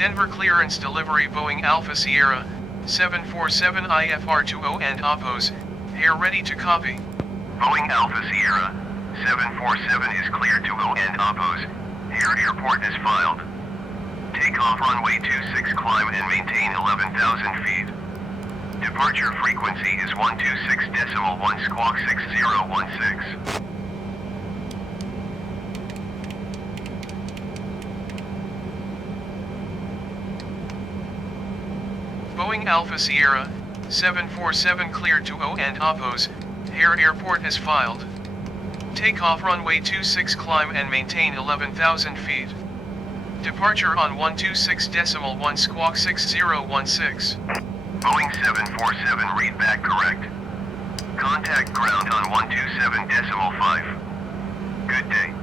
Denver clearance delivery Boeing Alpha Sierra, 747 IFR20 and oppose, air ready to copy. Boeing Alpha Sierra, 747 is cleared to O and oppose, airport is filed. Takeoff runway 26 climb and maintain 11,000 feet. Departure frequency is 126.1 squawk 6016. Boeing Alpha Sierra, 747 cleared to O and oppose, airport is filed. Takeoff runway 26 climb and maintain 11,000 feet. Departure on 126.1 squawk 6016. Boeing 747 read back correct. Contact ground on 127.5. Good day.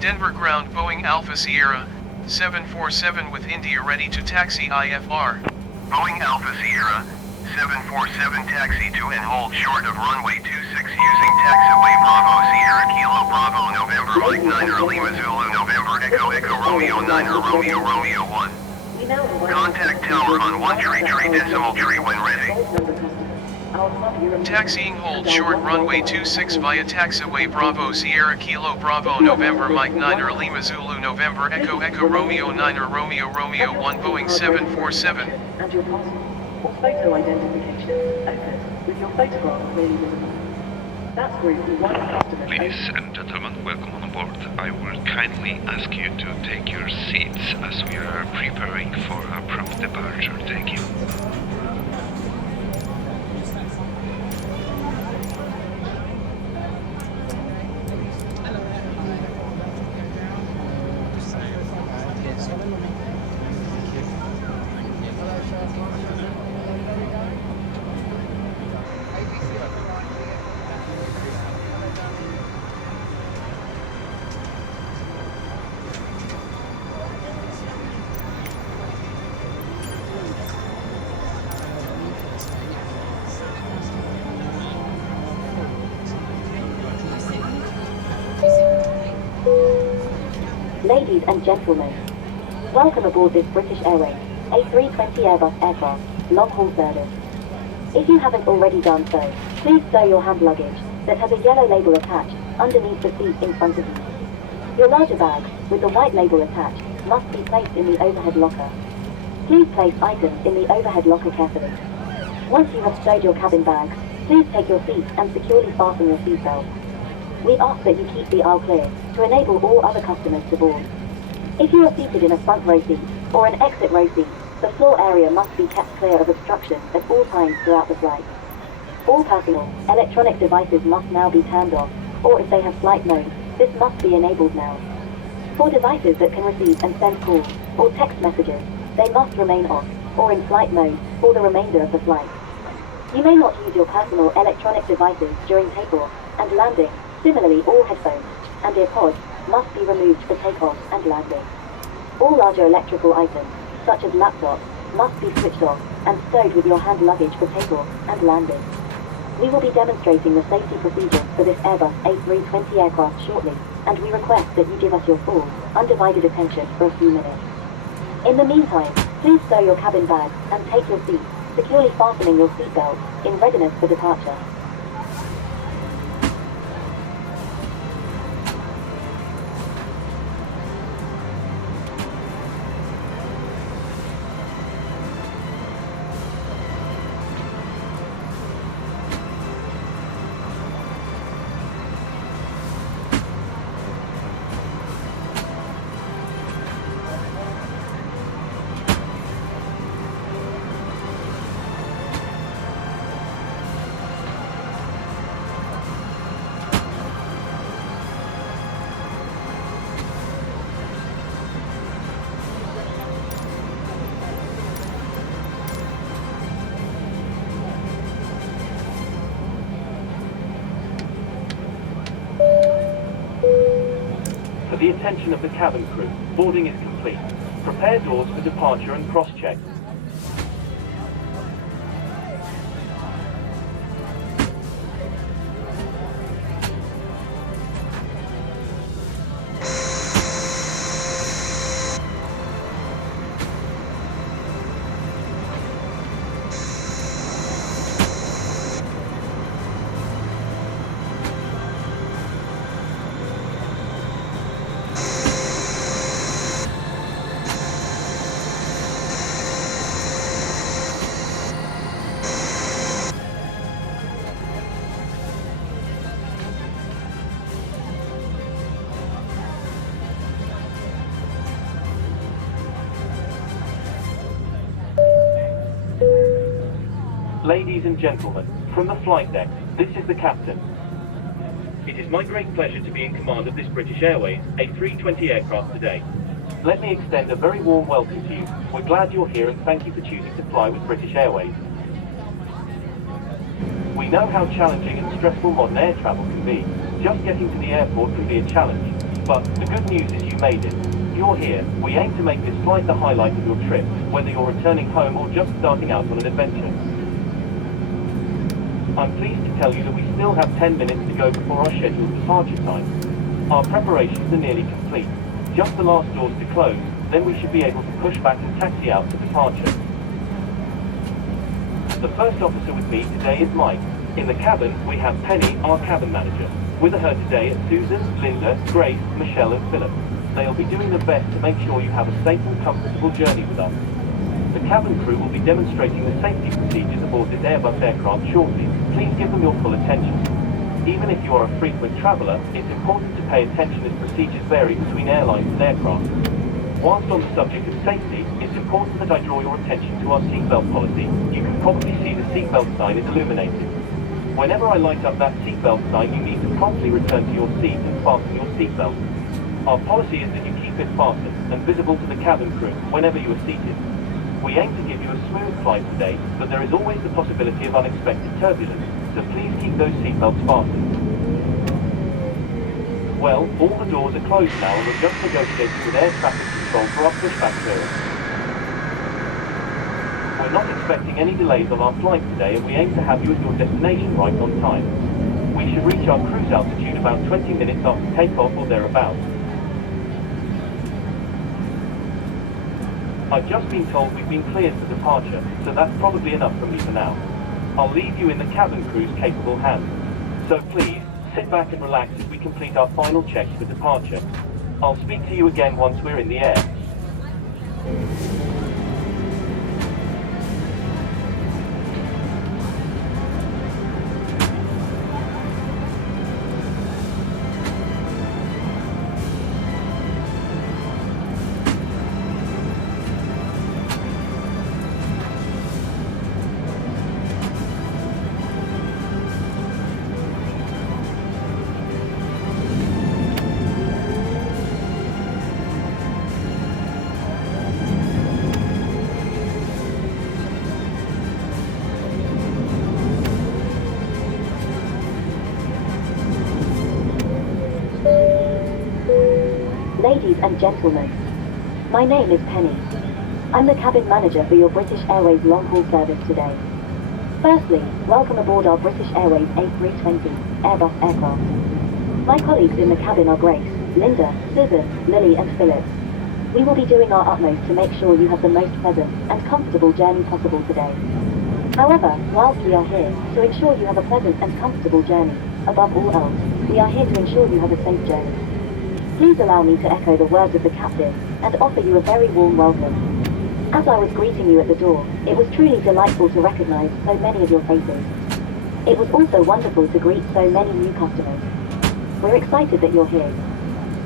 Denver ground Boeing Alpha Sierra, 747 with India ready to taxi IFR. Boeing Alpha Sierra, 747 taxi to and hold short of runway 26 using taxiway Bravo Sierra Kilo Bravo November Mike 9 Lima Zulu November Echo Echo Romeo 9 Romeo Romeo 1. Contact tower on 133.3 when ready. Taxiing hold short runway 26 via taxiway Bravo Sierra Kilo Bravo November Mike 9 Lima Zulu November Echo Echo Romeo 9 Romeo Romeo 1 Boeing 747. And your passport or photo identification occurs with your photograph clearly visible. That's group 1 customer. Ladies and gentlemen, welcome on board. I will kindly ask you to take your seats as we are preparing for a prompt departure. Thank you. Ladies and gentlemen, welcome aboard this British Airways A320 Airbus aircraft, long-haul service. If you haven't already done so, please stow your hand luggage that has a yellow label attached underneath the seat in front of you. Your larger bag, with the white label attached, must be placed in the overhead locker. Please place items in the overhead locker carefully. Once you have stowed your cabin bags, please take your seat and securely fasten your seatbelt. We ask that you keep the aisle clear to enable all other customers to board. If you are seated in a front row seat or an exit row seat, the floor area must be kept clear of obstructions at all times throughout the flight. All personal, electronic devices must now be turned off, or if they have flight mode, this must be enabled now. For devices that can receive and send calls or text messages, they must remain off, or in flight mode, for the remainder of the flight. You may not use your personal electronic devices during takeoff and landing. Similarly, all headphones and earpods must be removed for takeoff and landing. All larger electrical items, such as laptops, must be switched off and stowed with your hand luggage for takeoff and landing. We will be demonstrating the safety procedures for this Airbus A320 aircraft shortly, and we request that you give us your full, undivided attention for a few minutes. In the meantime, please stow your cabin bags and take your seat, securely fastening your seatbelt, in readiness for departure. For the attention of the cabin crew, boarding is complete. Prepare doors for departure and cross-check. Ladies and gentlemen, from the flight deck, this is the captain. It is my great pleasure to be in command of this British Airways A320 aircraft today. Let me extend a very warm welcome to you. We're glad you're here and thank you for choosing to fly with British Airways. We know how challenging and stressful modern air travel can be. Just getting to the airport can be a challenge. But the good news is you made it. You're here. We aim to make this flight the highlight of your trip, whether you're returning home or just starting out on an adventure. I'm pleased to tell you that we still have 10 minutes to go before our scheduled departure time. Our preparations are nearly complete. Just the last doors to close, then we should be able to push back and taxi out to departure. The first officer with me today is Mike. In the cabin, we have Penny, our cabin manager. With her today are Susan, Linda, Grace, Michelle and Philip. They'll be doing their best to make sure you have a safe and comfortable journey with us. The cabin crew will be demonstrating the safety procedures aboard this Airbus aircraft shortly. Please give them your full attention. Even if you are a frequent traveller, it's important to pay attention as procedures vary between airlines and aircraft. Whilst on the subject of safety, it's important that I draw your attention to our seatbelt policy. You can probably see the seatbelt sign is illuminated. Whenever I light up that seatbelt sign, you need to promptly return to your seat and fasten your seatbelt. Our policy is that you keep it fastened and visible to the cabin crew whenever you are seated. We aim to give you a smooth flight today, but there is always the possibility of unexpected turbulence, so please keep those seatbelts fastened. Well, all the doors are closed now and we're just negotiating with air traffic control for our pushback clearance. We're not expecting any delays on our flight today and we aim to have you at your destination right on time. We should reach our cruise altitude about 20 minutes after takeoff or thereabouts. I've just been told we've been cleared for departure, so that's probably enough from me for now. I'll leave you in the cabin crew's capable hands. So please, sit back and relax as we complete our final checks for departure. I'll speak to you again once we're in the air. Ladies and gentlemen, my name is Penny. I'm the cabin manager for your British Airways long-haul service today. Firstly, welcome aboard our British Airways A320 Airbus aircraft. My colleagues in the cabin are Grace, Linda, Susan, Lily and Philip. We will be doing our utmost to make sure you have the most pleasant and comfortable journey possible today. However, whilst we are here to ensure you have a pleasant and comfortable journey, above all else, we are here to ensure you have a safe journey. Please allow me to echo the words of the captain and offer you a very warm welcome. As I was greeting you at the door, it was truly delightful to recognize so many of your faces. It was also wonderful to greet so many new customers. We're excited that you're here.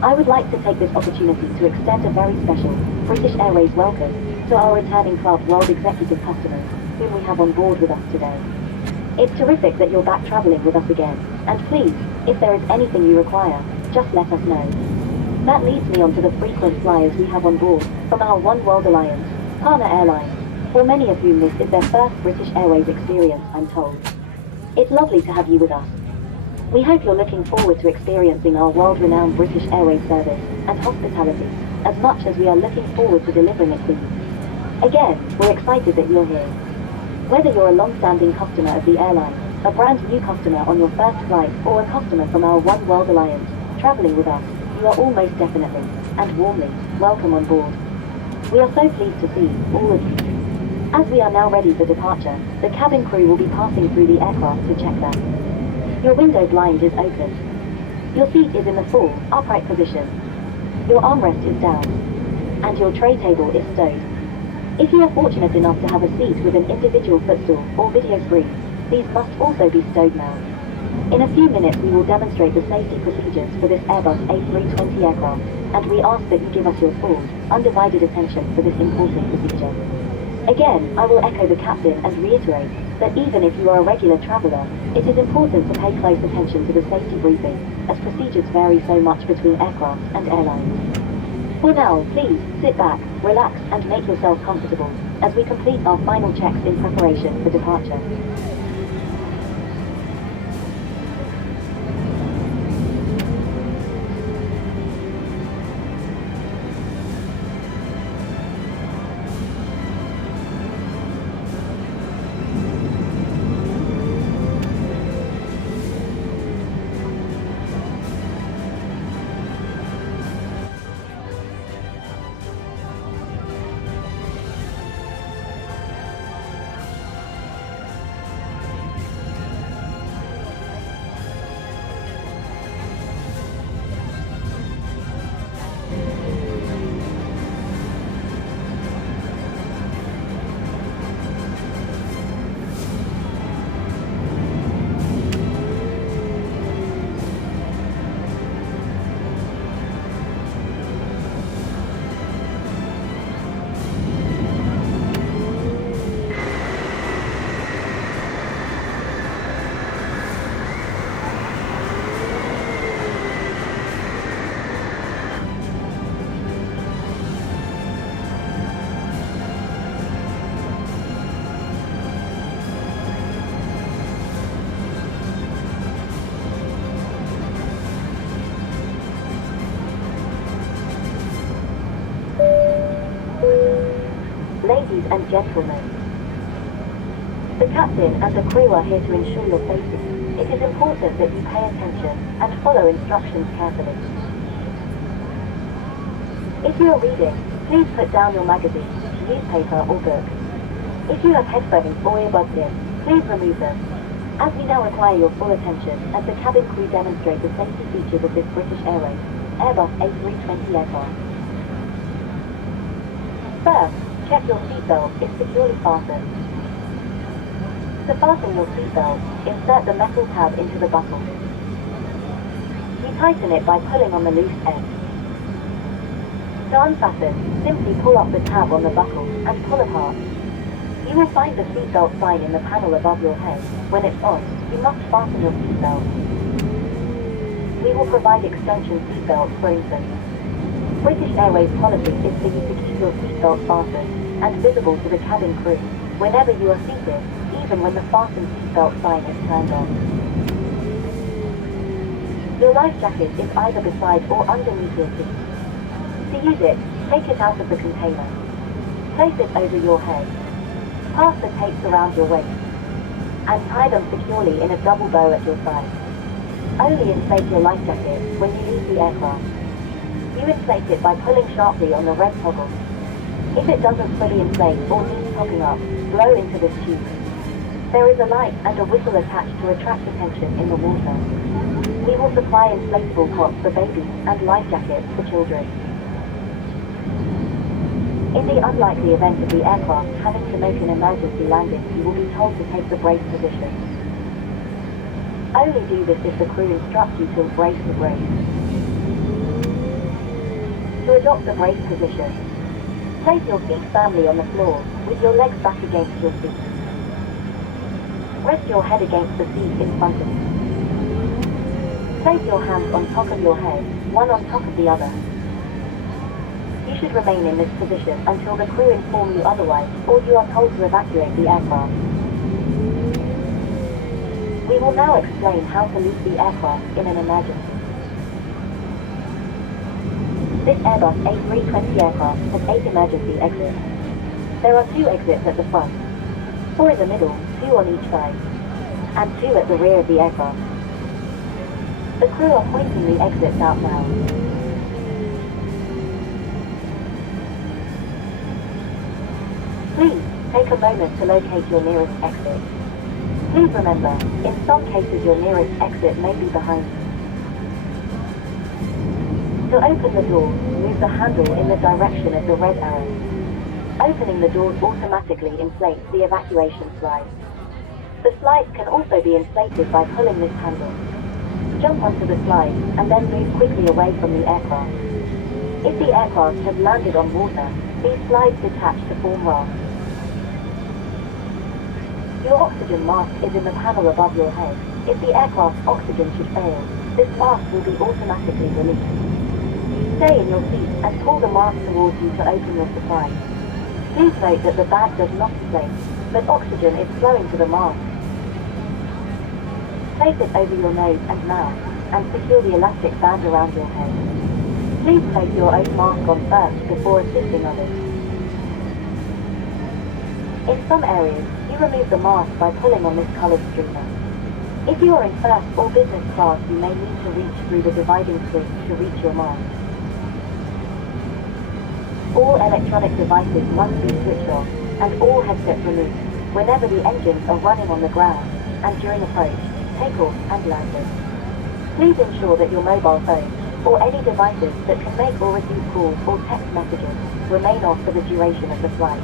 I would like to take this opportunity to extend a very special British Airways welcome to our returning Club World Executive customers whom we have on board with us today. It's terrific that you're back traveling with us again, and please, if there is anything you require, just let us know. That leads me on to the frequent flyers we have on board from our One World Alliance, partner airlines, for many of whom this is their first British Airways experience, I'm told. It's lovely to have you with us. We hope you're looking forward to experiencing our world-renowned British Airways service and hospitality as much as we are looking forward to delivering it to you. Again, we're excited that you're here. Whether you're a long-standing customer of the airline, a brand new customer on your first flight, or a customer from our One World Alliance, traveling with us, you are all most definitely, and warmly, welcome on board. We are so pleased to see all of you. As we are now ready for departure, the cabin crew will be passing through the aircraft to check that. Your window blind is open. Your seat is in the full, upright position. Your armrest is down. And your tray table is stowed. If you are fortunate enough to have a seat with an individual footstool or video screen, these must also be stowed now. In a few minutes we will demonstrate the safety procedures for this Airbus A320 aircraft, and we ask that you give us your full, undivided attention for this important procedure. Again, I will echo the captain and reiterate that even if you are a regular traveller, it is important to pay close attention to the safety briefing, as procedures vary so much between aircraft and airlines. For now, please sit back, relax, and make yourself comfortable as we complete our final checks in preparation for departure. Ladies and gentlemen, the captain and the crew are here to ensure your safety. It is important that you pay attention and follow instructions carefully. If you are reading, please put down your magazine, newspaper or book. If you have headphones or earbuds in, please remove them, as we now require your full attention as the cabin crew demonstrate the safety features of this British Airways Airbus A320 aircraft. First, check your seatbelt is securely fastened. To fasten your seatbelt, insert the metal tab into the buckle. You tighten it by pulling on the loose end. To unfasten, simply pull off the tab on the buckle and pull apart. You will find the seatbelt sign in the panel above your head. When it's on, you must fasten your seatbelt. We will provide extension seatbelts for infants. British Airways policy is for you to keep your seatbelt fastened and visible to the cabin crew whenever you are seated, even when the fastened seatbelt sign is turned on. Your life jacket is either beside or underneath your seat. To use it, take it out of the container. Place it over your head. Pass the tapes around your waist. And tie them securely in a double bow at your side. Only inflate your life jacket when you leave the aircraft. You inflate it by pulling sharply on the red toggle. If it doesn't fully inflate or needs topping up, blow into this tube. There is a light and a whistle attached to attract attention in the water. We will supply inflatable cots for babies and life jackets for children. In the unlikely event of the aircraft having to make an emergency landing, you will be told to take the brace position. Only do this if the crew instructs you to brace the brace. To adopt the brace position, place your feet firmly on the floor with your legs back against your seat. Rest your head against the seat in front of you. Place your hands on top of your head, one on top of the other. You should remain in this position until the crew inform you otherwise, or you are told to evacuate the aircraft. We will now explain how to leave the aircraft in an emergency. This Airbus A320 aircraft has 8 emergency exits. There are 2 exits at the front, 4 in the middle, 2 on each side, and 2 at the rear of the aircraft. The crew are pointing the exits out now. Please, take a moment to locate your nearest exit. Please remember, in some cases your nearest exit may be behind you. To open the door, move the handle in the direction of the red arrow. Opening the doors automatically inflates the evacuation slide. The slides can also be inflated by pulling this handle. Jump onto the slide and then move quickly away from the aircraft. If the aircraft has landed on water, these slides detach to form rafts. Your oxygen mask is in the panel above your head. If the aircraft's oxygen should fail, this mask will be automatically released. Stay in your seat and pull the mask towards you to open your supply. Please note that the bag does not inflate, but oxygen is flowing to the mask. Place it over your nose and mouth, and secure the elastic band around your head. Please place your own mask on first before assisting others. In some areas, you remove the mask by pulling on this colored streamer. If you are in first or business class, you may need to reach through the dividing screen to reach your mask. All electronic devices must be switched off, and all headsets removed, whenever the engines are running on the ground, and during approach, takeoff, and landing. Please ensure that your mobile phone, or any devices that can make or receive calls or text messages, remain off for the duration of the flight.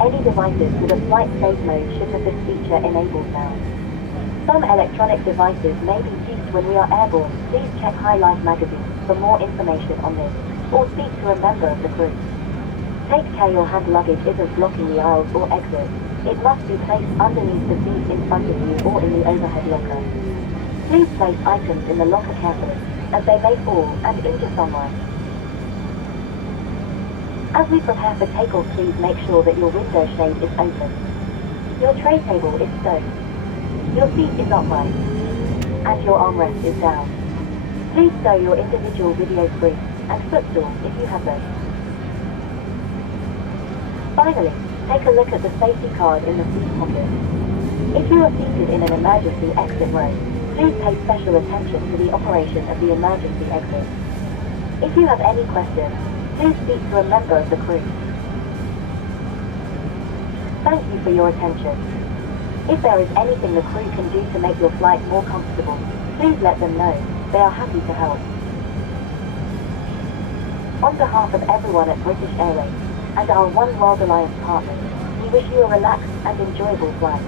Any devices with a flight safe mode should have this feature enabled now. Some electronic devices may be used when we are airborne. Please check High Life magazine for more information on this, or speak to a member of the crew. Take care your hand luggage isn't blocking the aisles or exits. It must be placed underneath the seat in front of you or in the overhead locker. Please place items in the locker carefully, as they may fall and injure someone. As we prepare for takeoff, please make sure that your window shade is open. Your tray table is stowed. Your seat is upright, and your armrest is down. Please stow your individual video screen and footstool if you have them. Finally, take a look at the safety card in the seat pocket. If you are seated in an emergency exit row, please pay special attention to the operation of the emergency exit. If you have any questions, please speak to a member of the crew. Thank you for your attention. If there is anything the crew can do to make your flight more comfortable, please let them know. They are happy to help. On behalf of everyone at British Airways and our One World Alliance partners, we wish you a relaxed and enjoyable flight.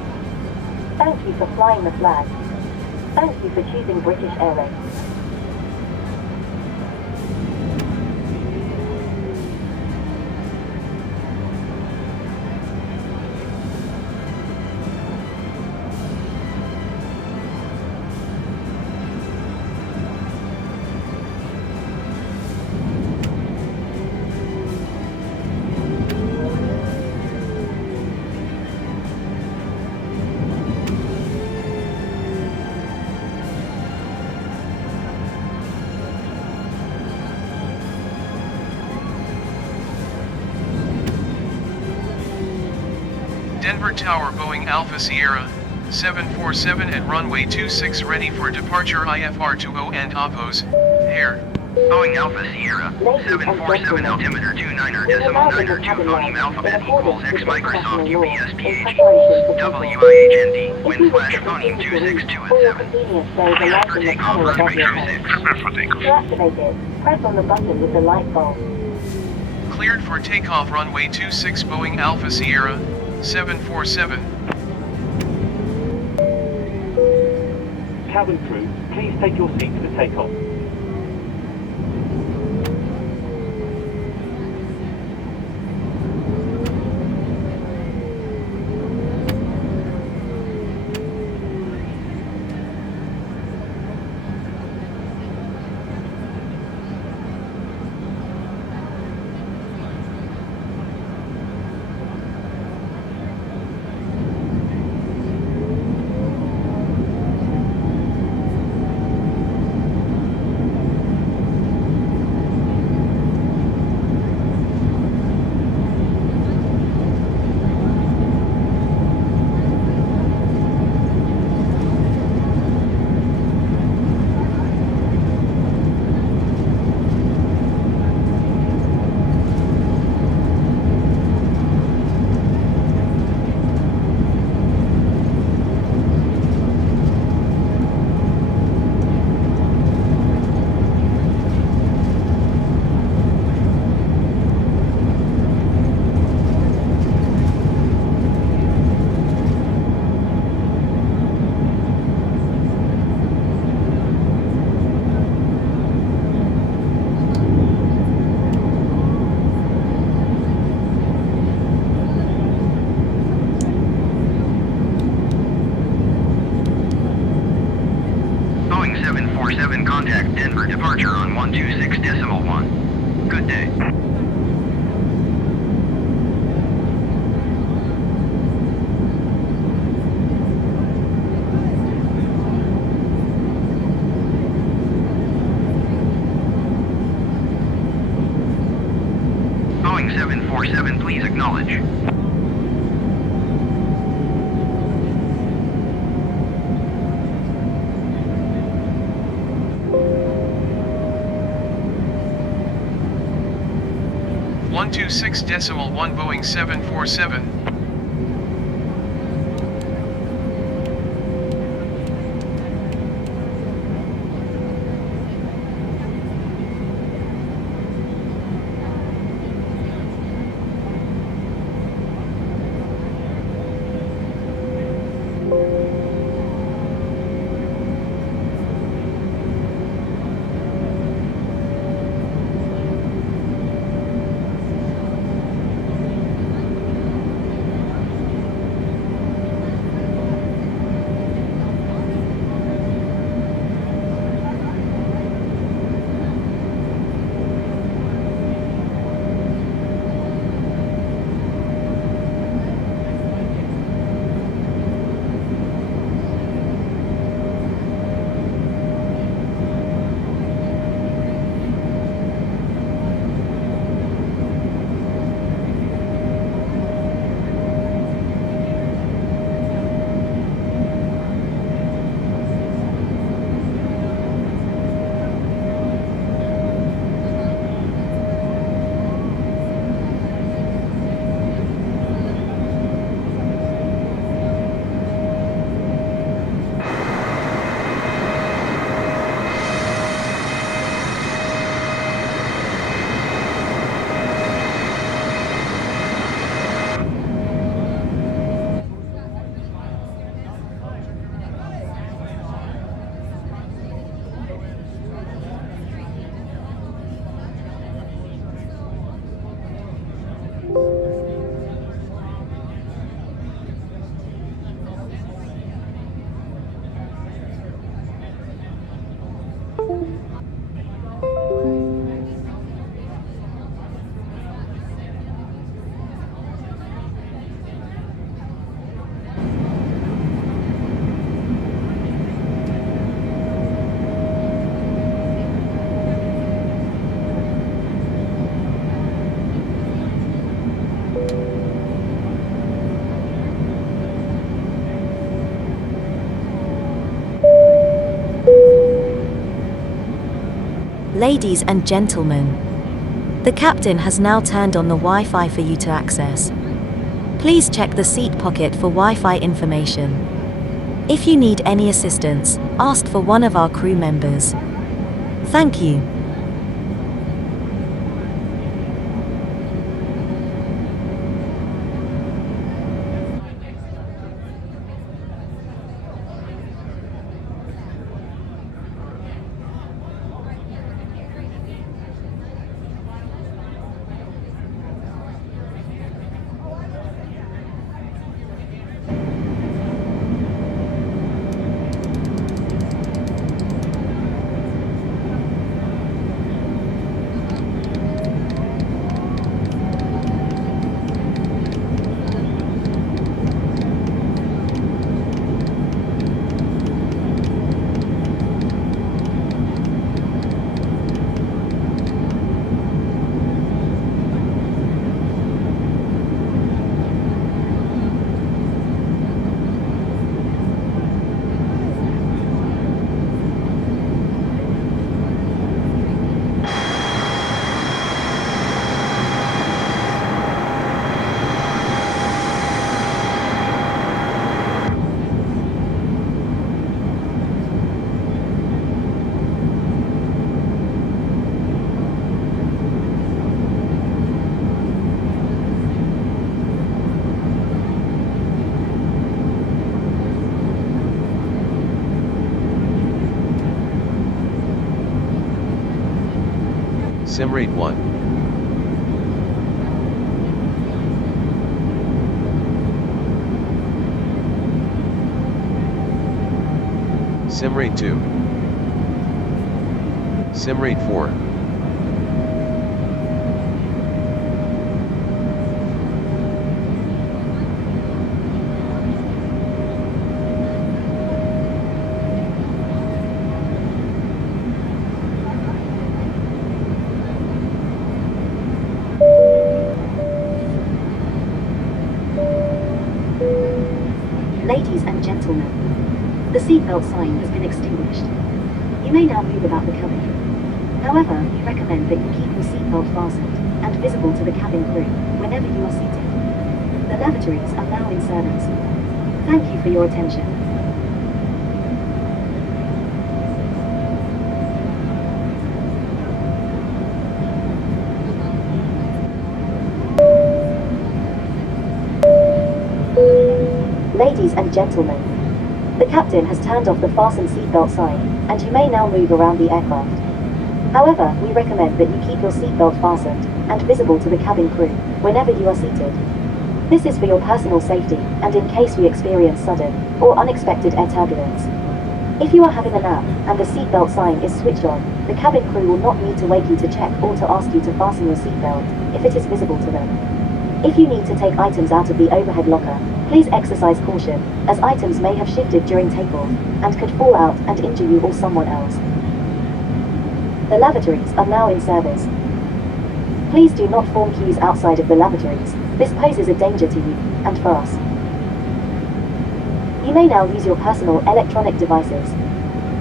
Thank you for flying the flag. Thank you for choosing British Airways. Denver Tower Boeing Alpha Sierra, 747 at runway 26 ready for departure IFR 20 and oppose, air. Boeing Alpha Sierra, 747 altimeter 29er decimal 9er 2 phoneme alphabet equals X Microsoft UPS PHE, WIHND, wind flash phoneme 262 at 7. Prepare for takeoff runway 26. Prepare for takeoff. To activate it, press on the button with the light bulb. Cleared for takeoff runway 26 Boeing Alpha Sierra, 747. Cabin crew, please take your seats for takeoff. Denver departure on 126.1. Good day. Boeing 747, please acknowledge. One two six decimal one Boeing 747. Ladies and gentlemen, the captain has now turned on the Wi-Fi for you to access. Please check the seat pocket for Wi-Fi information. If you need any assistance, ask for one of our crew members. Thank you. Simrate 1. Simrate 2. Simrate 4. Ladies and gentlemen, the seatbelt sign has been extinguished. You may now move about the cabin. However, we recommend that you keep your seatbelt fastened and visible to the cabin crew whenever you are seated. The lavatories are now in service. Thank you for your attention. Ladies and gentlemen, the captain has turned off the fasten seatbelt sign, and you may now move around the aircraft. However, we recommend that you keep your seatbelt fastened and visible to the cabin crew whenever you are seated. This is for your personal safety and in case we experience sudden or unexpected air turbulence. If you are having a nap and the seatbelt sign is switched on, the cabin crew will not need to wake you to check or to ask you to fasten your seatbelt if it is visible to them. If you need to take items out of the overhead locker, please exercise caution, as items may have shifted during takeoff and could fall out and injure you or someone else. The lavatories are now in service. Please do not form queues outside of the lavatories. This poses a danger to you and for us. You may now use your personal electronic devices.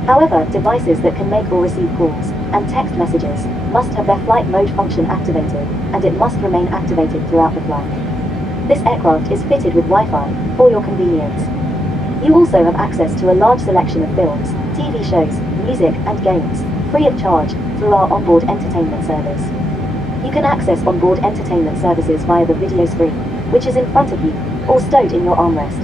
However, devices that can make or receive calls and text messages must have their flight mode function activated, and it must remain activated throughout the flight. This aircraft is fitted with Wi-Fi for your convenience. You also have access to a large selection of films, TV shows, music and games, free of charge, through our onboard entertainment service. You can access onboard entertainment services via the video screen, which is in front of you, or stowed in your armrest.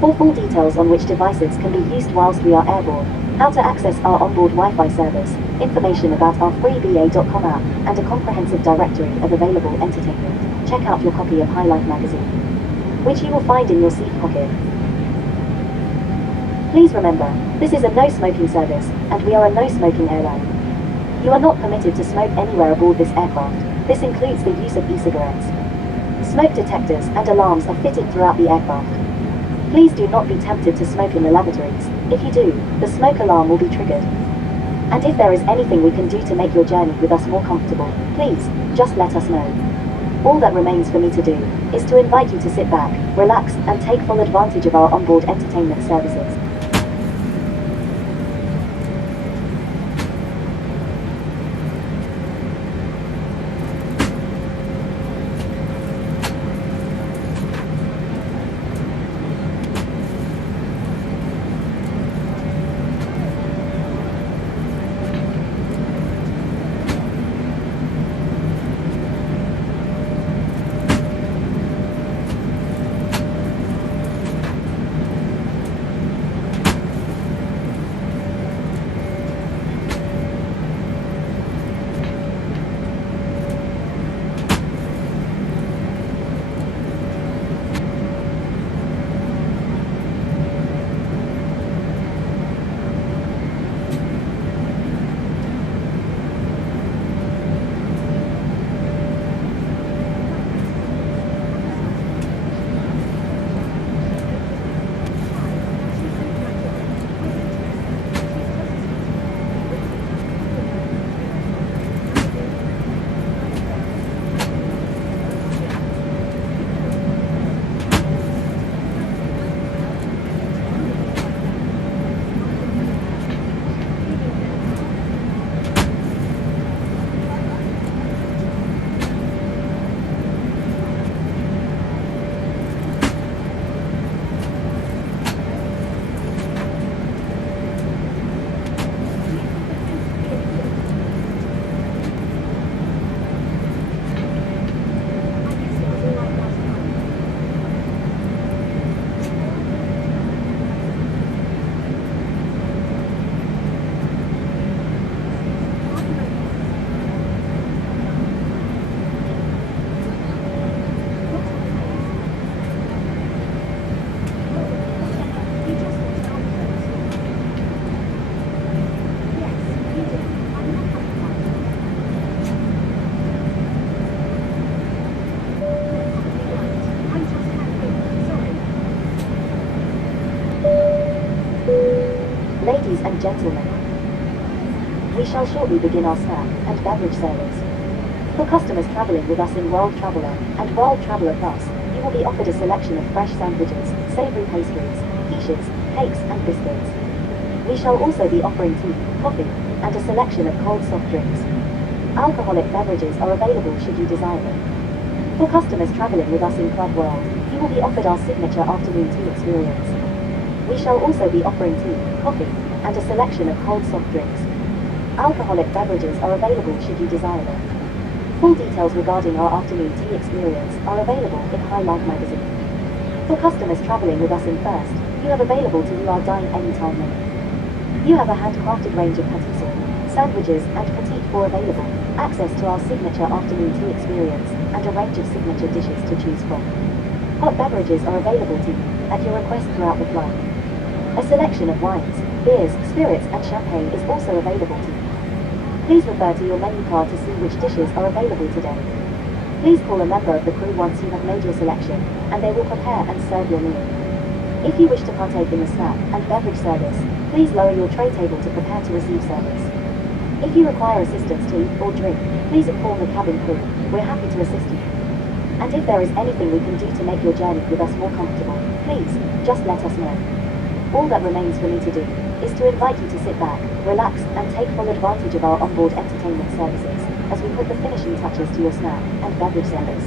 For full details on which devices can be used whilst we are airborne, how to access our onboard Wi-Fi service, information about our free BA.com app, and a comprehensive directory of available entertainment, check out your copy of High Life magazine, which you will find in your seat pocket. Please remember, this is a no-smoking service, and we are a no-smoking airline. You are not permitted to smoke anywhere aboard this aircraft. This includes the use of e-cigarettes. Smoke detectors and alarms are fitted throughout the aircraft. Please do not be tempted to smoke in the lavatories. If you do, the smoke alarm will be triggered. And if there is anything we can do to make your journey with us more comfortable, please, just let us know. All that remains for me to do is to invite you to sit back, relax, and take full advantage of our onboard entertainment services. Ladies and gentlemen, we shall shortly begin our snack and beverage service. For customers traveling with us in World Traveller and World Traveller Plus, you will be offered a selection of fresh sandwiches, savoury pastries, quiches, cakes and biscuits. We shall also be offering tea, coffee, and a selection of cold soft drinks. Alcoholic beverages are available should you desire them. For customers traveling with us in Club World, you will be offered our signature afternoon tea experience. We shall also be offering tea, coffee, and a selection of cold soft drinks. Alcoholic beverages are available should you desire them. Full details regarding our afternoon tea experience are available in High Life magazine. For customers traveling with us in First, you have available to you our Dine Anytime menu. You have a handcrafted range of pâtisserie, sandwiches and petite four available, access to our signature afternoon tea experience, and a range of signature dishes to choose from. Hot beverages are available to you, at your request throughout the flight. A selection of wines, beers, spirits and champagne is also available to you. Please refer to your menu card to see which dishes are available today. Please call a member of the crew once you have made your selection, and they will prepare and serve your meal. If you wish to partake in the snack and beverage service, please lower your tray table to prepare to receive service. If you require assistance to eat or drink, please inform the cabin crew. We're happy to assist you. And if there is anything we can do to make your journey with us more comfortable, please, just let us know. All that remains for me to do is to invite you to sit back, relax, and take full advantage of our onboard entertainment services as we put the finishing touches to your snack and beverage service.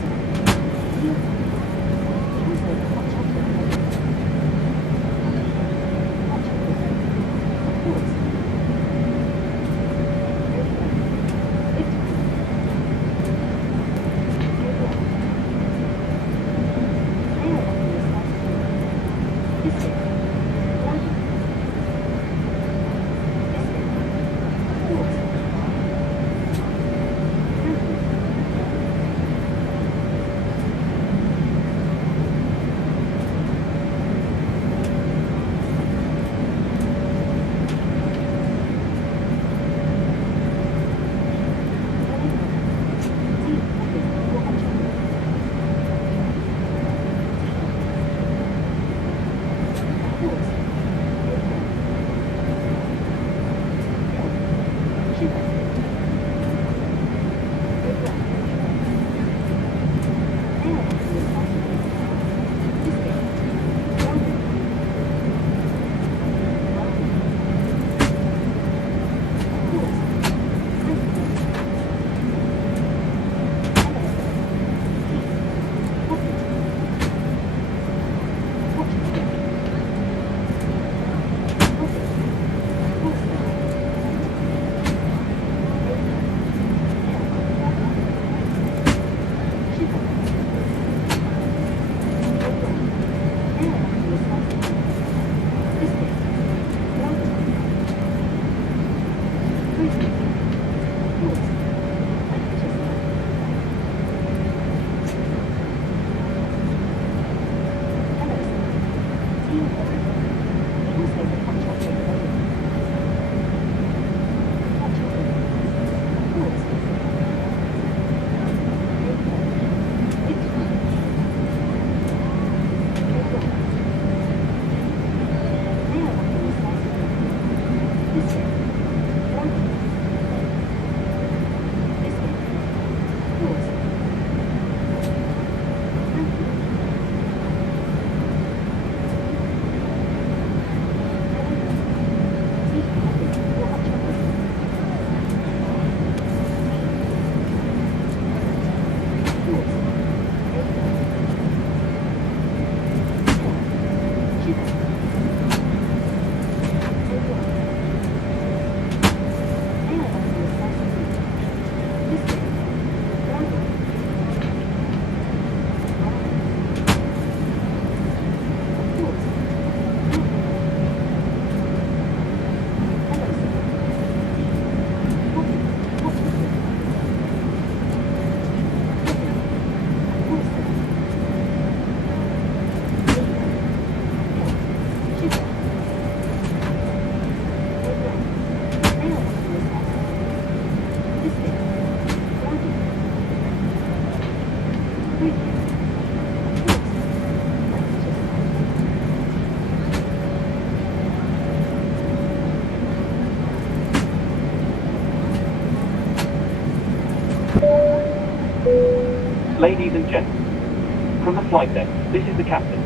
Ladies and gentlemen, from the flight deck, this is the captain.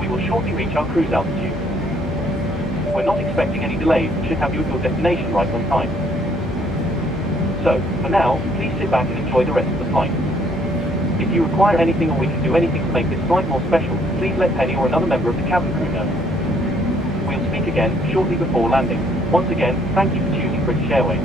We will shortly reach our cruise altitude. We're not expecting any delays and should have you at your destination right on time. So, for now, please sit back and enjoy the rest of the flight. If you require anything or we can do anything to make this flight more special, please let Penny or another member of the cabin crew know. We'll speak again shortly before landing. Once again, thank you for choosing British Airways.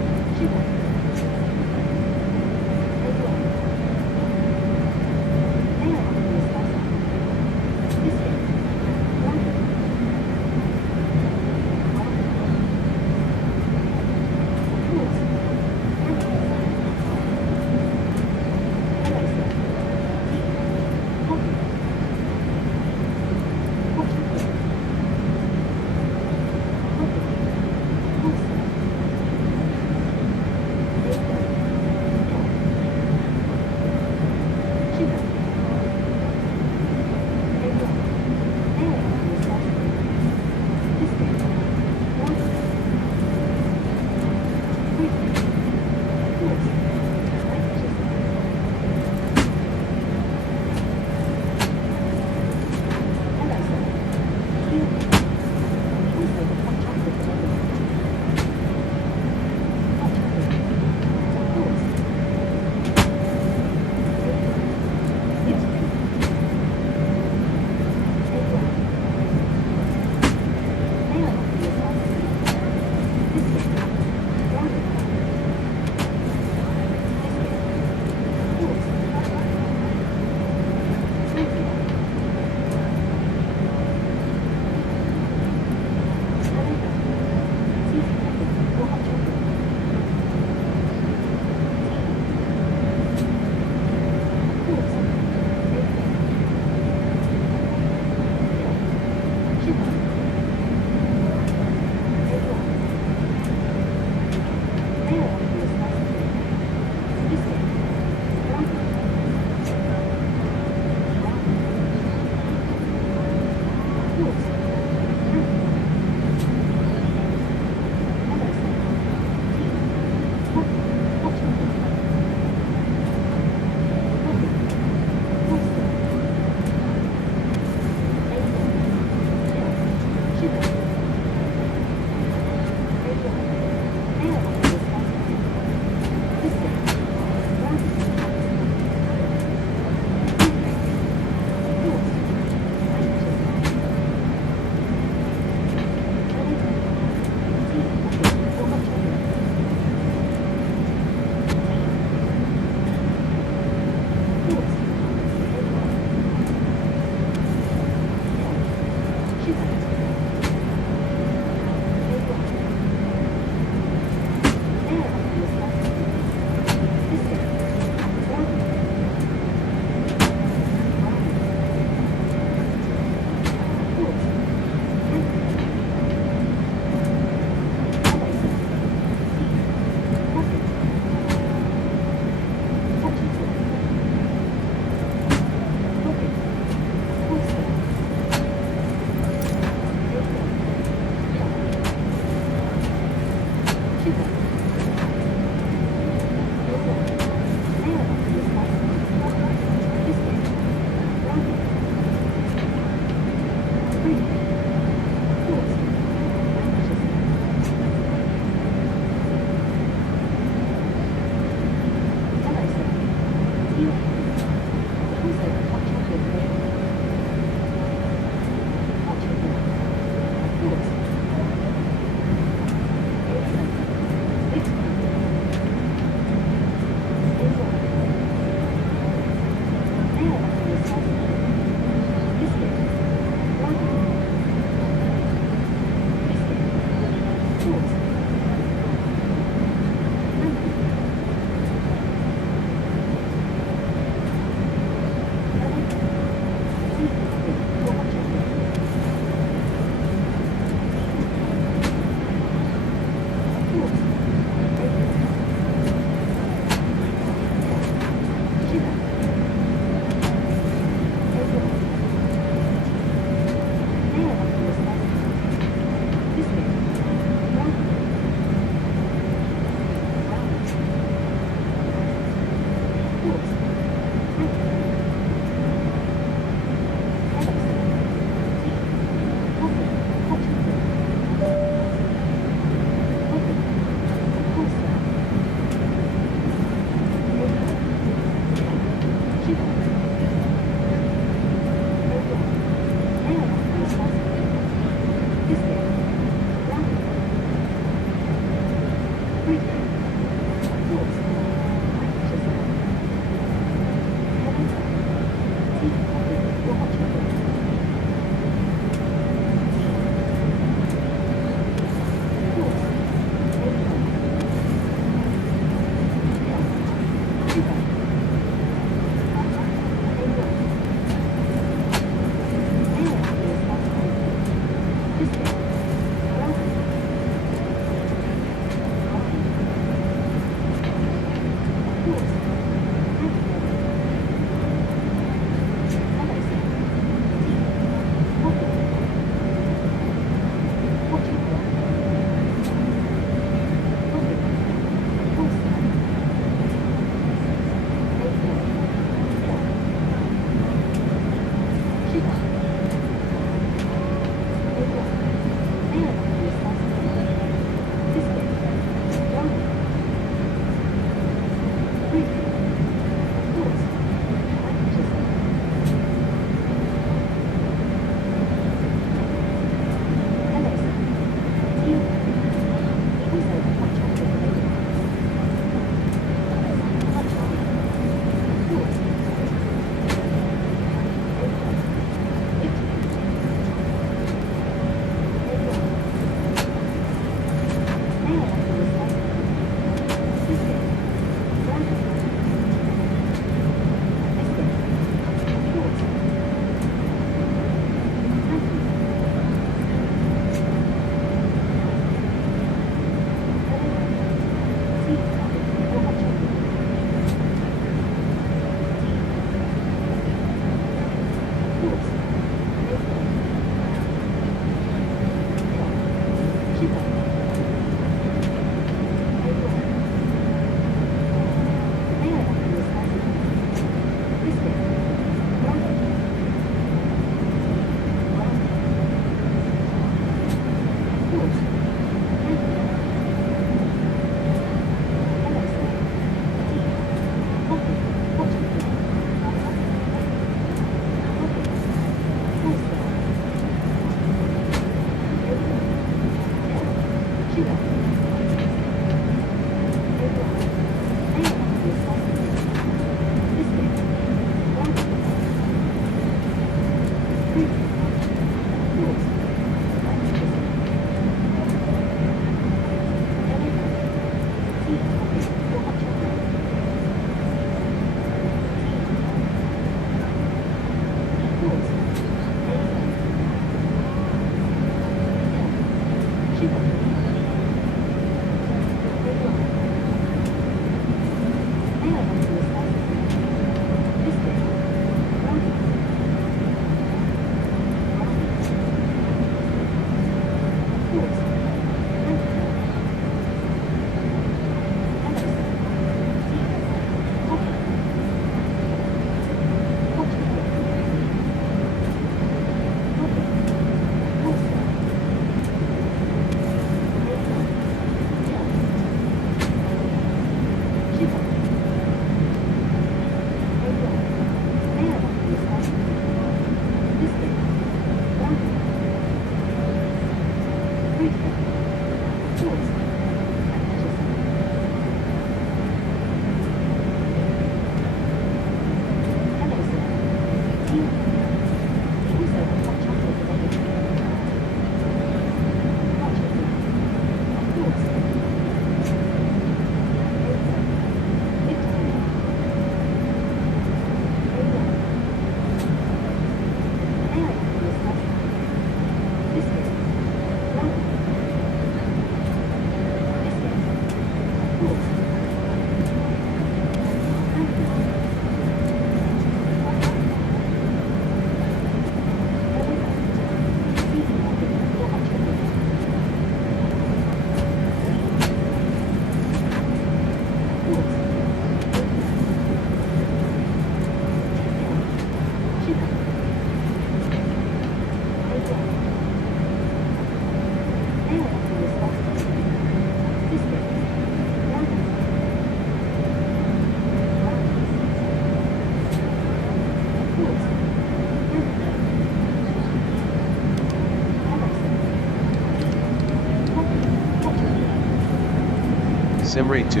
Simrate 2.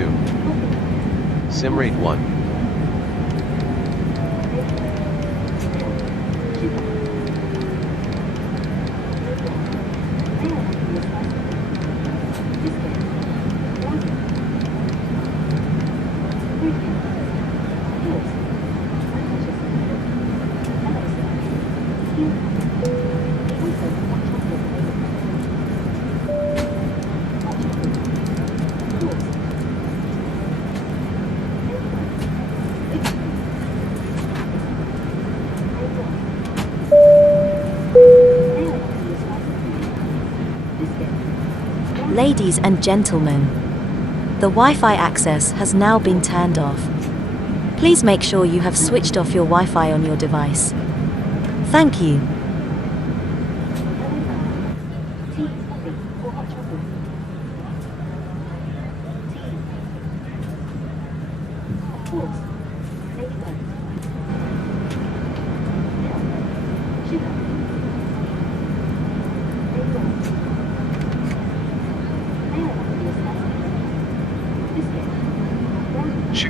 Simrate 1. Ladies and gentlemen, the Wi-Fi access has now been turned off. Please make sure you have switched off your Wi-Fi on your device. Thank you.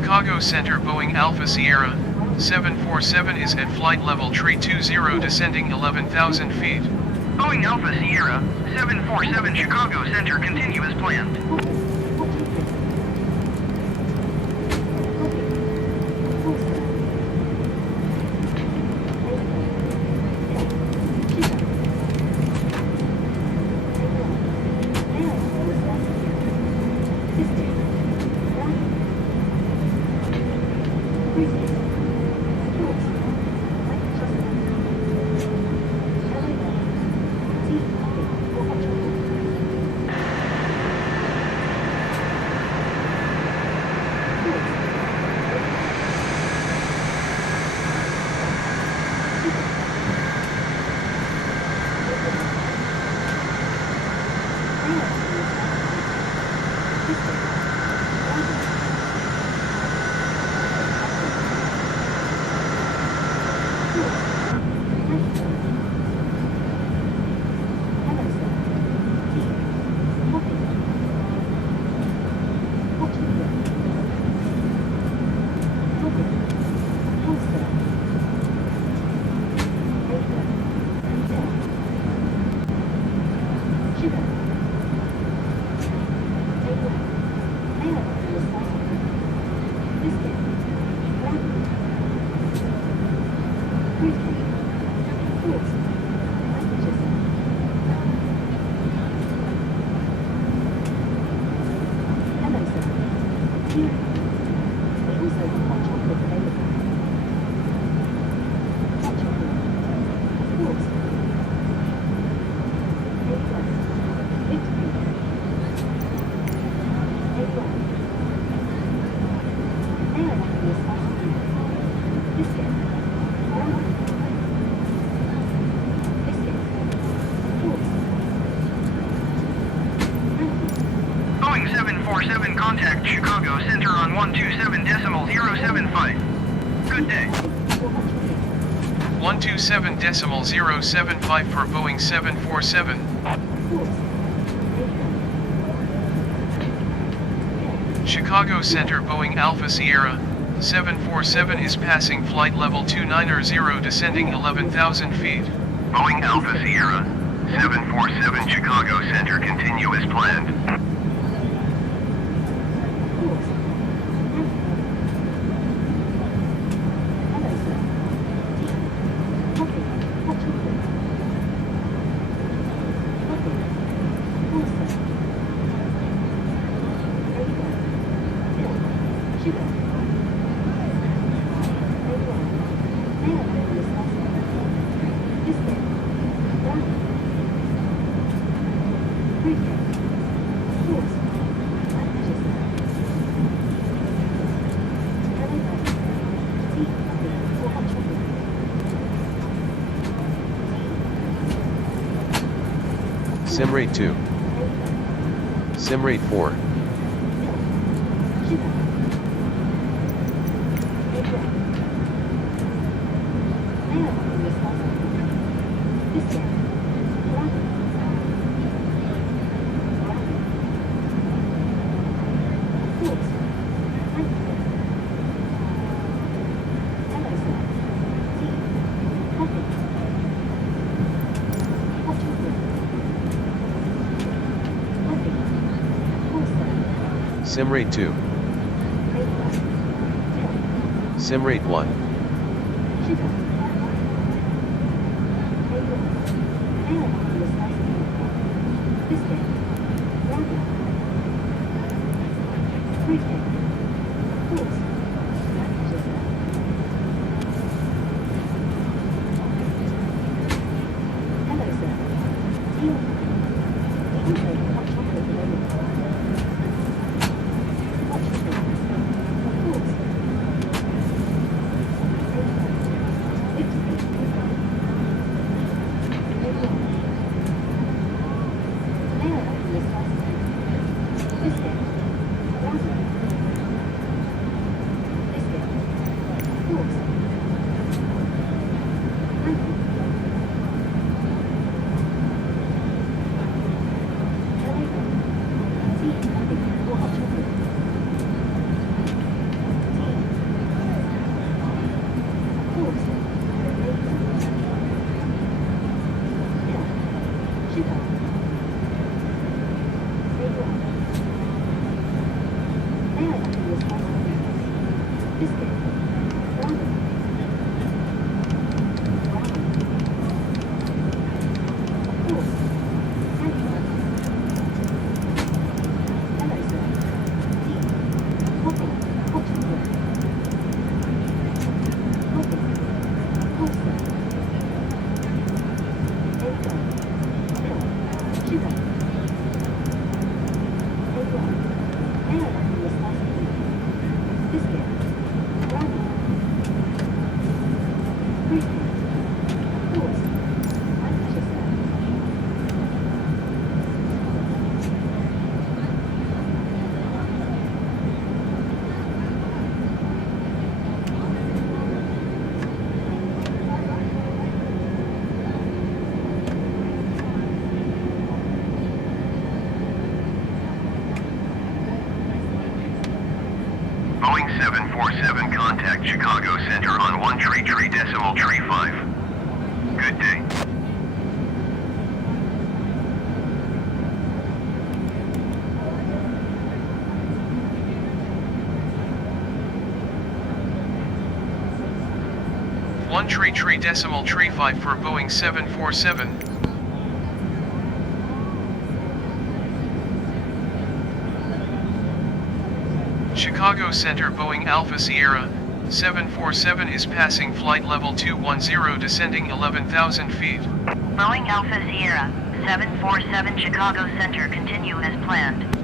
Chicago Center Boeing Alpha Sierra 747 is at flight level 320 descending 11,000 feet. Boeing Alpha Sierra 747 Chicago Center continue as planned. 747 contact Chicago Center on 127.075. Good day. 127.075 for Boeing 747. Chicago Center Boeing Alpha Sierra 747 is passing flight level 290 descending 11,000 feet. Boeing Alpha Sierra 747 Chicago Center continue as planned. Simrate 2. Simrate 4. Simrate 2. Simrate 1. Boeing 747 contact Chicago Center on 133.35. Good day. One tree 5 for Boeing 747. Chicago Center Boeing Alpha Sierra 747 is passing flight level 210 descending 11,000 feet. Boeing Alpha Sierra 747 Chicago Center continue as planned.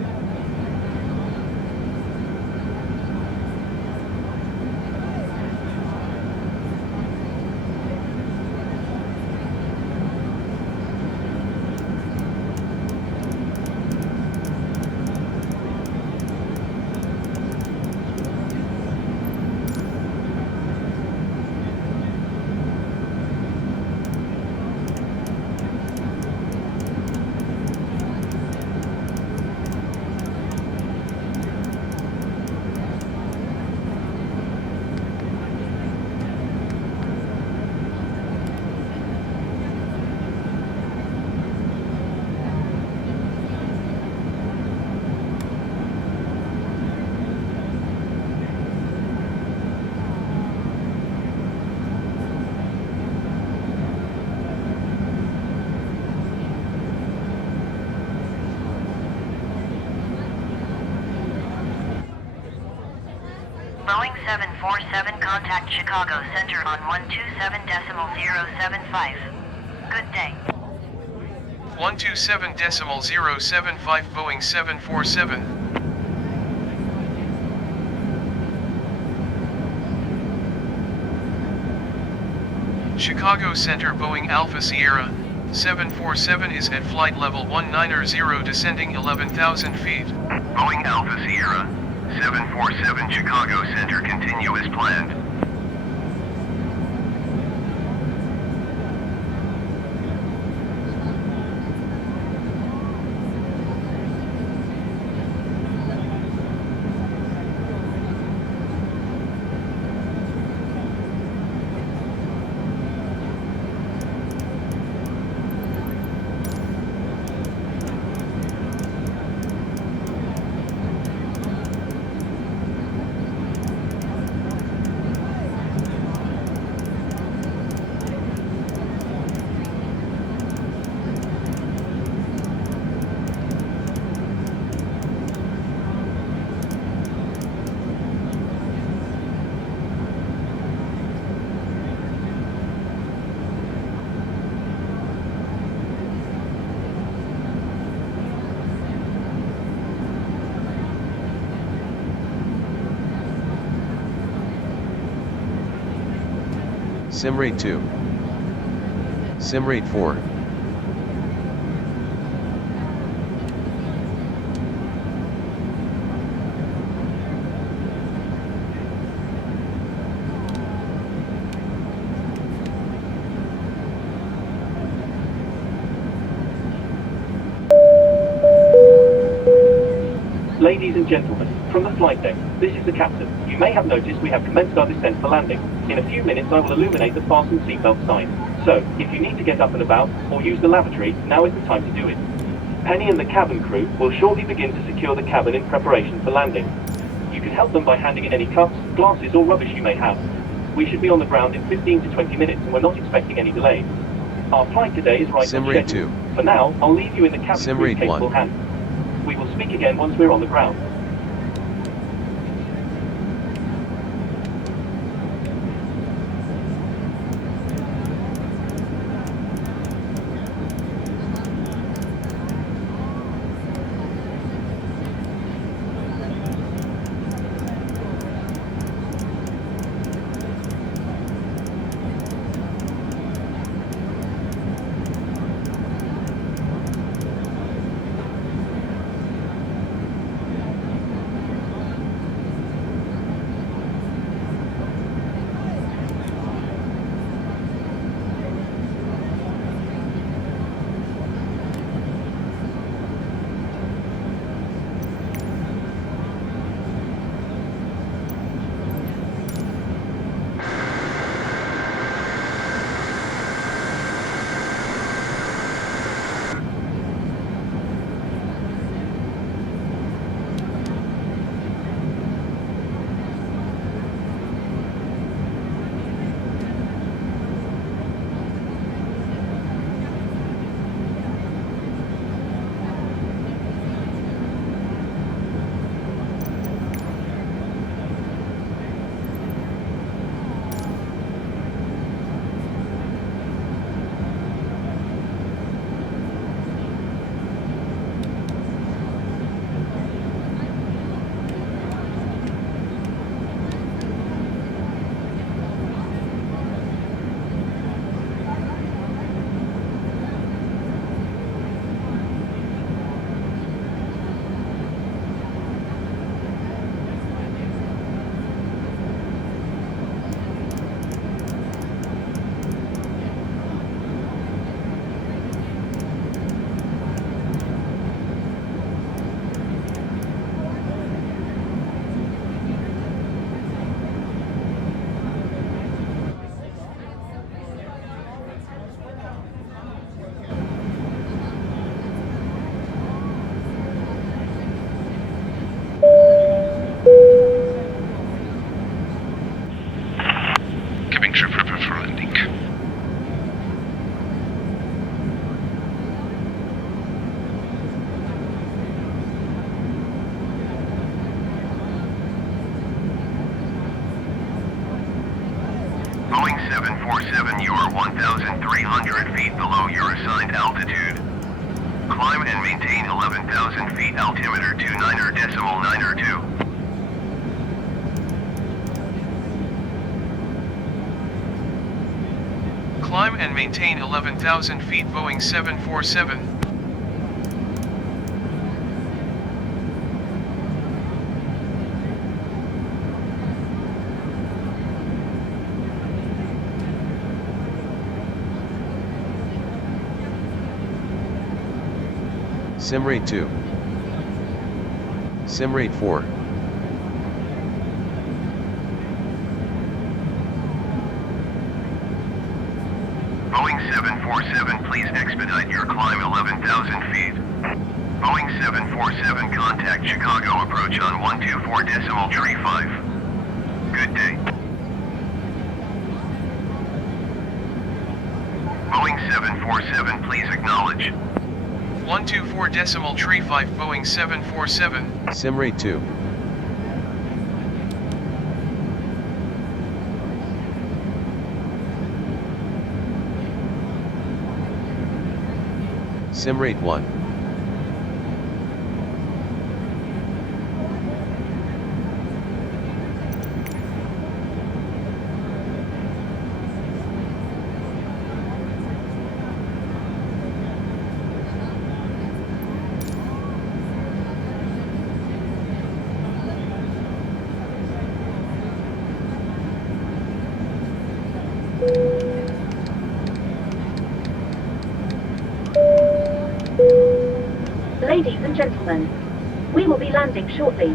747 contact Chicago Center on 127.075. Good day. 127.075 Boeing 747. Chicago Center Boeing Alpha Sierra 747 is at flight level 190 descending 11,000 feet. Boeing Alpha Sierra 747 Chicago Center continue as planned. Simrate 2. Simrate 4. Ladies and gentlemen, from the flight deck, this is the captain. You may have noticed we have commenced our descent for landing. In a few minutes I will illuminate the fasten seatbelt sign. So, if you need to get up and about, or use the lavatory, now is the time to do it. Penny and the cabin crew will shortly begin to secure the cabin in preparation for landing. You can help them by handing in any cups, glasses or rubbish you may have. We should be on the ground in 15 to 20 minutes and we're not expecting any delays. Our flight today is right on Simrate schedule. 2. For now, I'll leave you in the cabin crew's Simrate capable 1. hands. We will speak again once we're on the ground. 11,300 feet below your assigned altitude. Climb and maintain 11,000 feet altimeter to 9.902. Climb and maintain 11,000 feet Boeing 747. Simrate 2. Simrate 4. Boeing 747, please expedite your climb 11,000 feet. Boeing 747, contact Chicago approach on 124.35. Good day. Boeing 747, please acknowledge. 124.35 Boeing 747. Simrate 2. Simrate 1. Ladies and gentlemen, we will be landing shortly.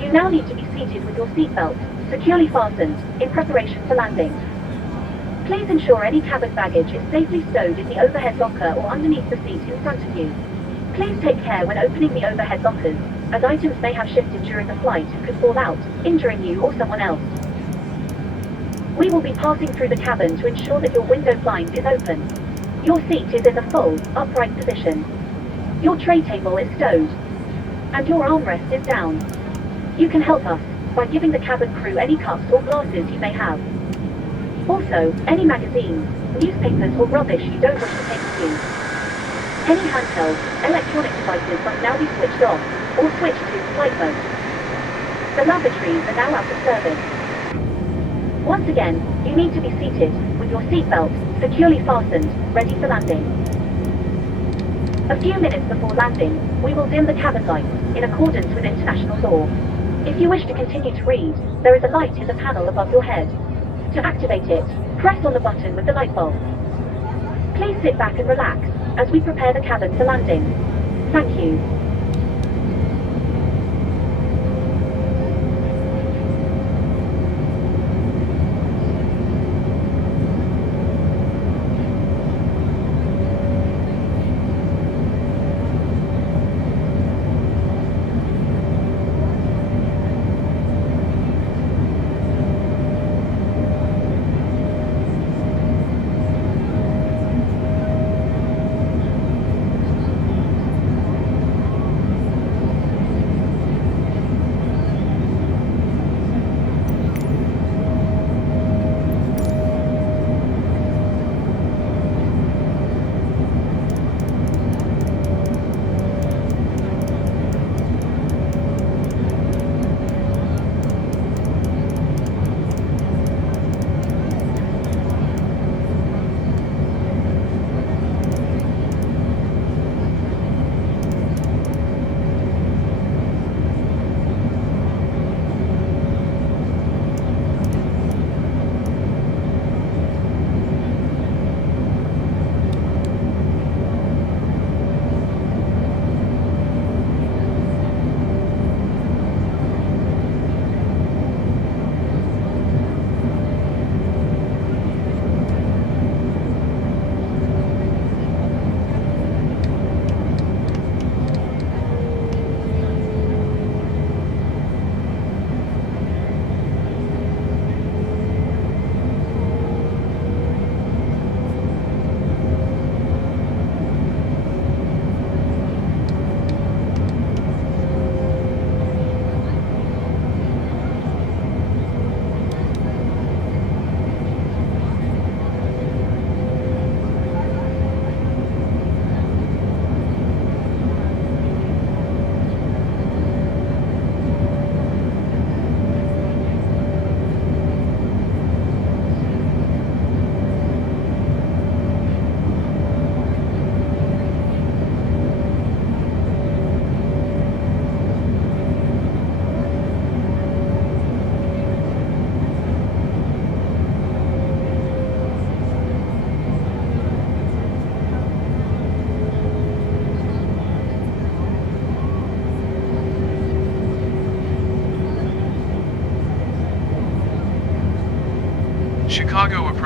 You now need to be seated with your seatbelt securely fastened in preparation for landing. Please ensure any cabin baggage is safely stowed in the overhead locker or underneath the seat in front of you. Please take care when opening the overhead lockers, as items may have shifted during the flight and could fall out, injuring you or someone else. We will be passing through the cabin to ensure that your window blind is open. Your seat is in the full, upright position. Your tray table is stowed, and your armrest is down. You can help us by giving the cabin crew any cups or glasses you may have. Also, any magazines, newspapers or rubbish you don't wish to take with you. Any handheld, electronic devices must now be switched off, or switched to flight mode. The lavatories are now out of service. Once again, you need to be seated, with your seatbelt securely fastened, ready for landing. A few minutes before landing, we will dim the cabin lights, in accordance with international law. If you wish to continue to read, there is a light in the panel above your head. To activate it, press on the button with the light bulb. Please sit back and relax, as we prepare the cabin for landing. Thank you.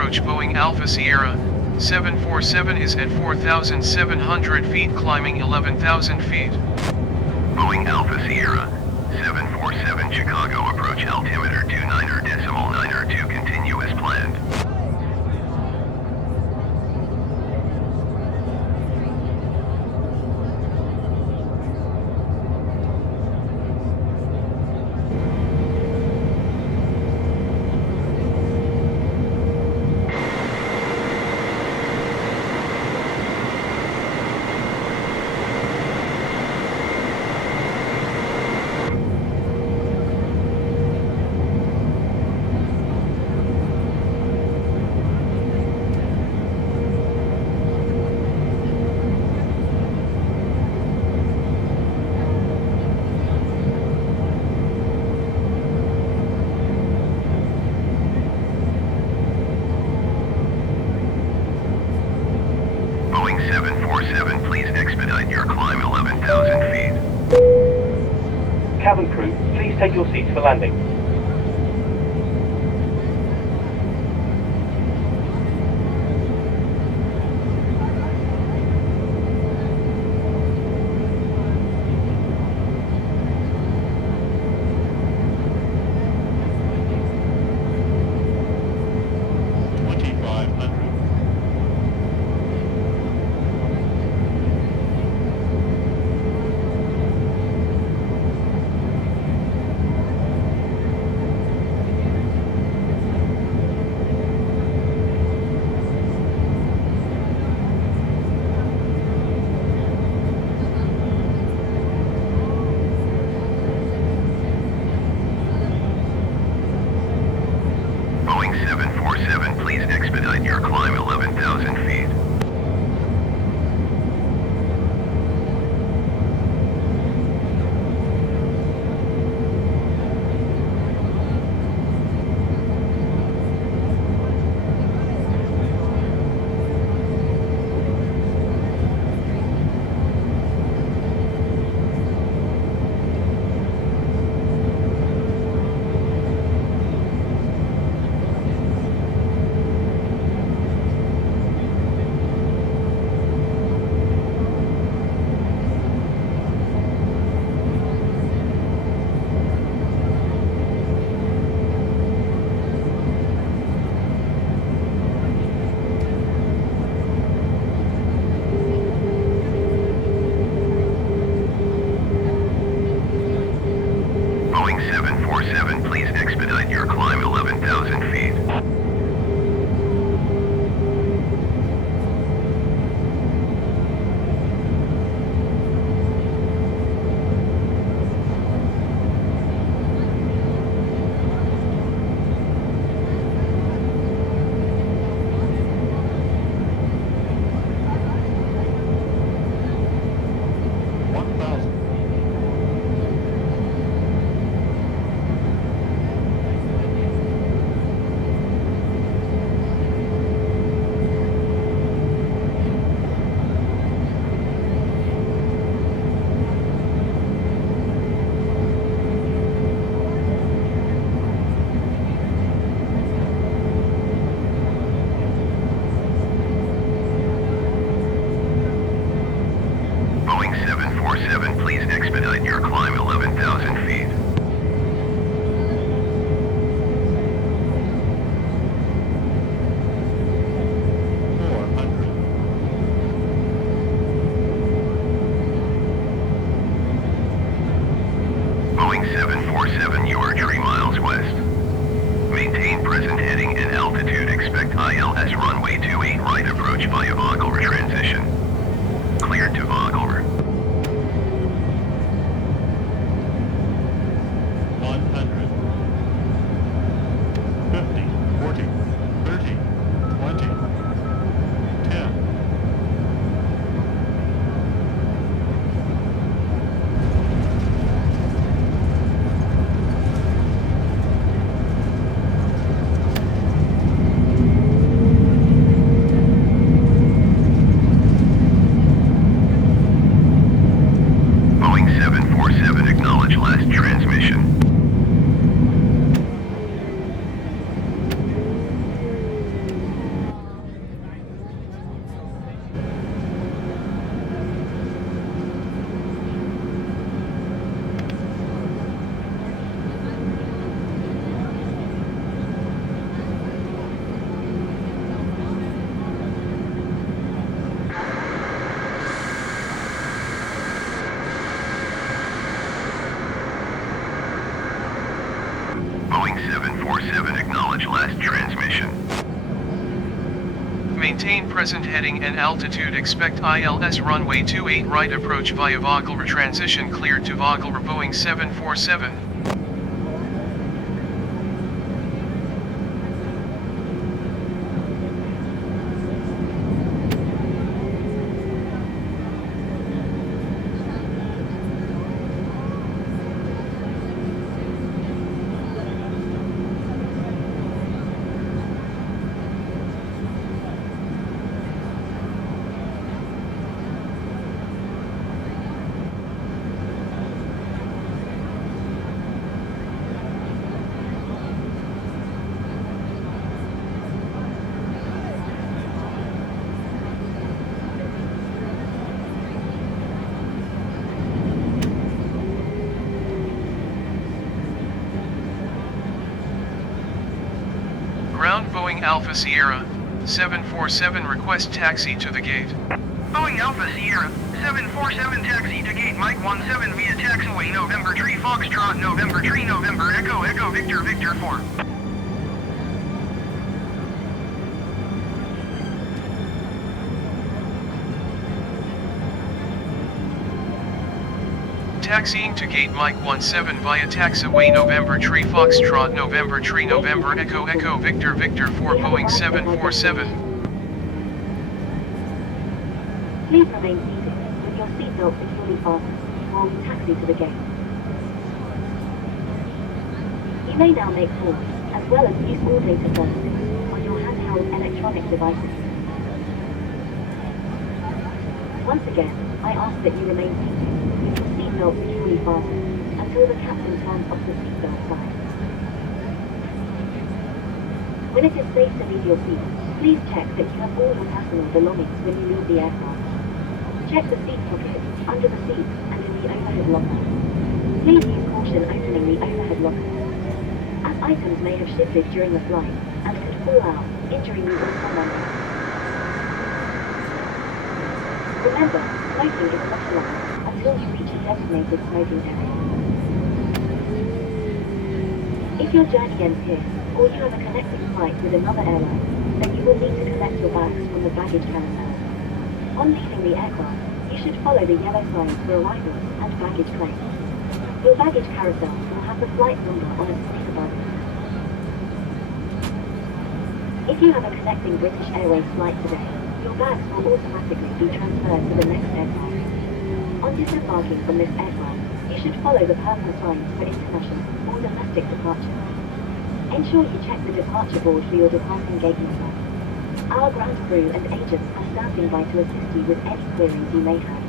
approach Boeing Alpha Sierra, 747 is at 4,700 feet climbing 11,000 feet. Boeing Alpha Sierra, 747 Chicago approach altimeter 29.902 continue as planned. Boeing 747, please expedite your climb 11,000 feet. Cabin crew, please take your seats for landing. Boeing 747, please expedite your climb 11,000 feet. Boeing 747, please expedite your climb 11,000 feet. Boeing 747, please expedite your climb 11,000 feet. Boeing 747, you are 3 miles west. Maintain present heading and altitude. Expect ILS runway 28 right approach via Vogler transition. Cleared to Vogler. 100, 50, 40, 30, 20, 10. Boeing 747, acknowledge last transmission. heading and altitude expect ILS runway 28 right approach via Vogler transition cleared to Vogler Boeing 747. Ground Boeing Alpha Sierra, 747 request taxi to the gate. Boeing Alpha Sierra, 747 taxi to gate Mike 17 via taxiway November Tree Foxtrot November Tree November Echo Echo Victor Victor 4. Taxiing to gate Mike 17 via taxiway November Tree Foxtrot November Tree November Echo Echo Victor Victor 4 Boeing 747. Please remain seated with your seatbelt securely fastened while we taxi to the gate. You may now make calls, as well as use all data services on your handheld electronic devices. Once again, I ask that you remain seated with your seatbelt securely fastened until the captain turns off the seatbelt sign. When it is safe to leave your seat, please check that you have all your personal belongings when you leave the aircraft. Check the seat pocket, under the seat, and in the overhead locker. Please use caution opening the overhead locker, as items may have shifted during the flight and could fall out, injuring you or someone else. Remember, smoking is not allowed until you reach a designated smoking area. If your journey ends here, or you have a connecting flight with another airline, then you will need to collect your bags from the baggage carousel. On leaving the aircraft, you should follow the yellow signs for arrivals and baggage claims. Your baggage carousel will have the flight number on a stick above it. If you have a connecting British Airways flight today, your bags will automatically be transferred to the next aircraft. On disembarking from this aircraft, you should follow the purple signs for international or domestic departure. Ensure you check the departure board for your departing gate number. Our ground crew and agents are standing by to assist you with any queries you may have.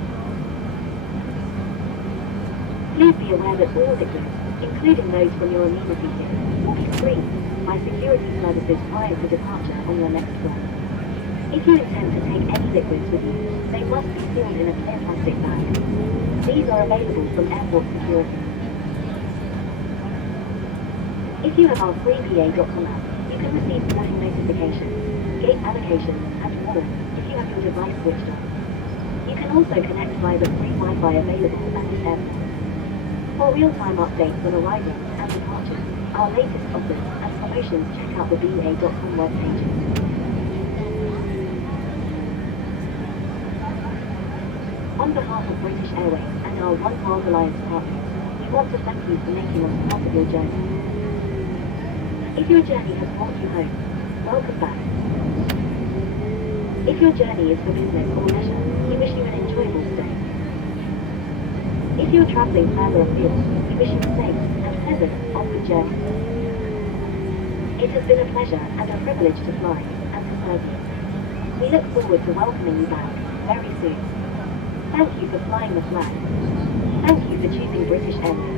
Please be aware that all liquids, including those from your amenity kit, will be screened by security services prior to departure on your next flight. If you intend to take any liquids with you, they must be sealed in a clear plastic bag. These are available from airport security. If you have our free BA.com app, you can receive flying notifications, gate allocations, and more if you have your device switched on. You can also connect via the free Wi-Fi available at this airport. For real-time updates on arrivals and departures, our latest offers and promotions, check out the BA.com webpage. On behalf of British Airways and our One World Alliance partners, we want to thank you for making us part of your journey. If your journey has brought you home, welcome back. If your journey is for business or leisure, we wish you an enjoyable stay. If you're travelling further afield, we wish you a safe and pleasant onward journey. It has been a pleasure and a privilege to fly and to serve you. We look forward to welcoming you back very soon. Thank you for flying the flag. Thank you for choosing British Airways.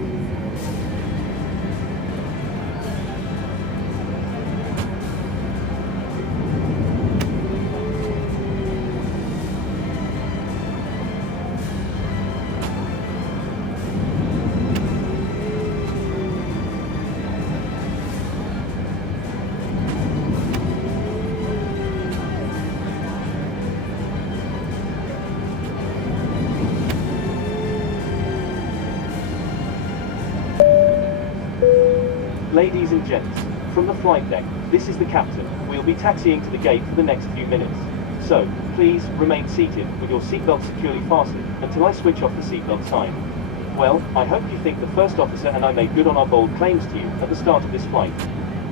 Ladies and gents, from the flight deck, this is the captain. We'll be taxiing to the gate for the next few minutes. So, please remain seated with your seatbelt securely fastened until I switch off the seatbelt sign. Well, I hope you think the first officer and I made good on our bold claims to you at the start of this flight.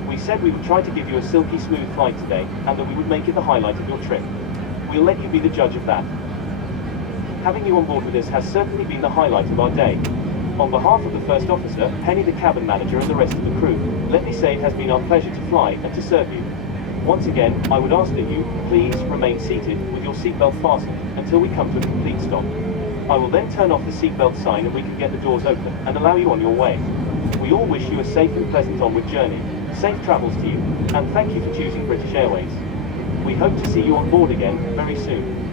We said we would try to give you a silky smooth flight today, and that we would make it the highlight of your trip. We'll let you be the judge of that. Having you on board with us has certainly been the highlight of our day. On behalf of the first officer, Penny the cabin manager and the rest of the crew, let me say it has been our pleasure to fly and to serve you. Once again, I would ask that you, please, remain seated with your seatbelt fastened until we come to a complete stop. I will then turn off the seatbelt sign and we can get the doors open and allow you on your way. We all wish you a safe and pleasant onward journey. Safe travels to you, and thank you for choosing British Airways. We hope to see you on board again very soon.